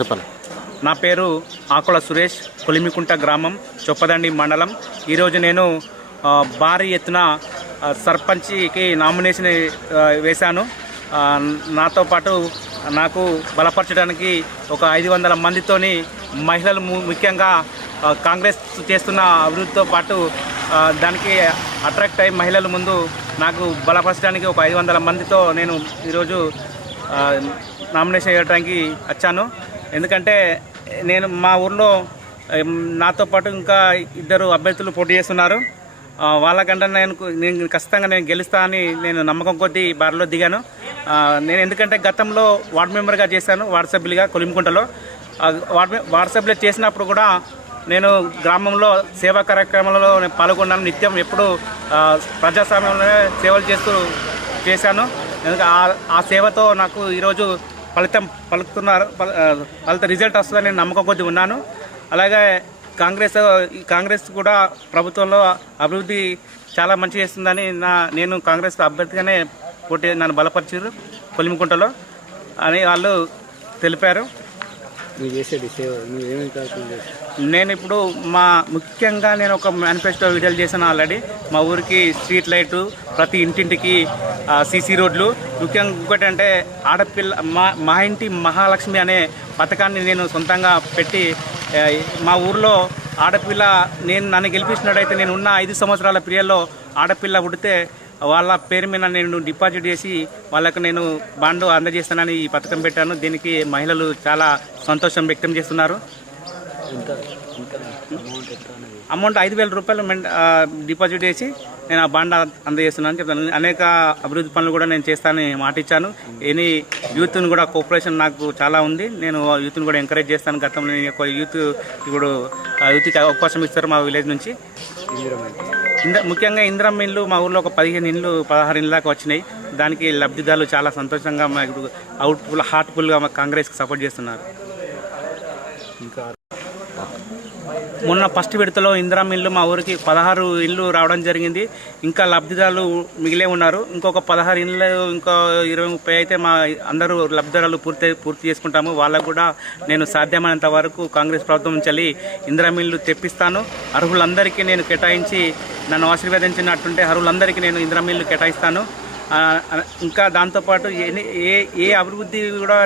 చెప్పండి. నా పేరు ఆకుల సురేష్, కొలిమికుంట గ్రామం, చొప్పదండి మండలం. ఈరోజు నేను భారీ ఎత్తున సర్పంచ్కి నామినేషన్ వేశాను. నాతో పాటు నాకు బలపరచడానికి ఒక 500 మందితోని మహిళలు ముఖ్యంగా కాంగ్రెస్ చేస్తున్న అభివృద్ధితో పాటు దానికి అట్రాక్ట్ అయ్యి మహిళల ముందు నాకు బలపరచడానికి ఒక 500 మందితో నేను ఈరోజు నామినేషన్ వేయడానికి వచ్చాను. ఎందుకంటే నేను మా ఊర్లో నాతో పాటు ఇంకా 2 అభ్యర్థులు పోటీ చేస్తున్నారు. వాళ్ళకంటే నేను ఖచ్చితంగా గెలుస్తా అని నేను నమ్మకం కొద్దీ బారిలో దిగాను. నేను ఎందుకంటే గతంలో వార్డు మెంబర్గా చేశాను, వార్డు సభ్యులుగా కొలిమికుంటలో. వార్డు సభ్యులు చేసినప్పుడు కూడా నేను గ్రామంలో సేవా కార్యక్రమాలలో పాల్గొన్నాను. నిత్యం ఎప్పుడు ప్రజాస్వామ్యంలోనే సేవలు చేశాను. ఎందుకంటే ఆ సేవతో నాకు ఈరోజు ఫలిత రిజల్ట్ వస్తుందని నేను నమ్మకం కొద్దీ ఉన్నాను. అలాగే కాంగ్రెస్ కూడా ప్రభుత్వంలో అభివృద్ధి చాలా మంచి చేస్తుందని నేను కాంగ్రెస్ అభ్యర్థిగానే నన్ను బలపరిచారు కొలిమికుంటలో అని వాళ్ళు తెలిపారు. నేను ఇప్పుడు ముఖ్యంగా నేను ఒక మేనిఫెస్టో విడుదల చేశాను ఆల్రెడీ. మా ఊరికి స్ట్రీట్ లైటు, ప్రతి ఇంటింటికి సీసీ రోడ్లు, ముఖ్యంగా ఇంకోటి అంటే ఆడపిల్ల మా ఇంటి మహాలక్ష్మి అనే పథకాన్ని నేను సొంతంగా పెట్టి మా ఊర్లో ఆడపిల్ల నన్ను గెలిపించినట్టయితే నేను ఉన్న 5 సంవత్సరాల పీరియడ్లో ఆడపిల్ల పుడితే వాళ్ళ పేరు మీద నేను డిపాజిట్ చేసి వాళ్ళకు నేను బాండ్ అందజేస్తానని ఈ పథకం పెట్టాను. దీనికి మహిళలు చాలా సంతోషం వ్యక్తం చేస్తున్నారు. అమౌంట్ 5,000 రూపాయలు డిపాజిట్ చేసి నేను ఆ బాండ్ అందజేస్తున్నాను చెప్తాను. అనేక అభివృద్ధి పనులు కూడా నేను చేస్తానని మాట ఇచ్చాను. యూత్ని కూడా కోఆపరేషన్ నాకు చాలా ఉంది. నేను యూత్ని కూడా ఎంకరేజ్ చేస్తాను. గతంలో ఇప్పుడు యూత్కి అవకాశం ఇస్తారు మా విలేజ్ నుంచి. ముఖ్యంగా ఇందిరమ్మ ఇల్లు మా ఊర్లో ఒక 16 ఇళ్ళు దాకా వచ్చినాయి. దానికి లబ్ధిదారులు చాలా సంతోషంగా హార్ట్ఫుల్గా కాంగ్రెస్కి సపోర్ట్ చేస్తున్నారు. మొన్న ఫస్ట్ విడతలో ఇందిరమ్మ ఇల్లు మా ఊరికి 16 ఇళ్ళు రావడం జరిగింది. ఇంకా లబ్ధిదారులు మిగిలే ఉన్నారు. ఇంకొక 16 ఇళ్ళు, ఇంకో 20-30 అయితే మా అందరూ లబ్ధిదారులు పూర్తి చేసుకుంటాము. వాళ్ళకు కూడా నేను సాధ్యమైనంత వరకు కాంగ్రెస్ ప్రభుత్వం నుంచి ఇందిరమ్మ ఇల్లు తెప్పిస్తాను. అర్హులందరికీ నేను కేటాయించి నన్ను ఆశీర్వదించినట్టుంటే అర్హులందరికీ నేను ఇందిరమ్మ ఇల్లు కేటాయిస్తాను. ఇంకా దాంతోపాటు ఏ అభివృద్ధి కూడా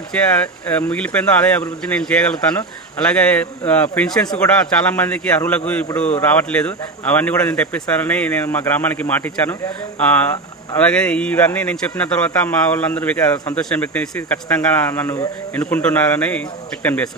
మిగిలిపోయిందో అదే అభివృద్ధి నేను చేయగలుగుతాను. అలాగే పెన్షన్స్ కూడా చాలామందికి అర్హులకు ఇప్పుడు రావట్లేదు. అవన్నీ కూడా నేను తెప్పిస్తానని నేను మా గ్రామానికి మాట ఇచ్చాను. అలాగే ఇవన్నీ నేను చెప్పిన తర్వాత మా వాళ్ళందరూ సంతోషం వ్యక్తం చేసి ఖచ్చితంగా నన్ను ఎన్నుకుంటున్నారని వ్యక్తం చేస్తున్నాను.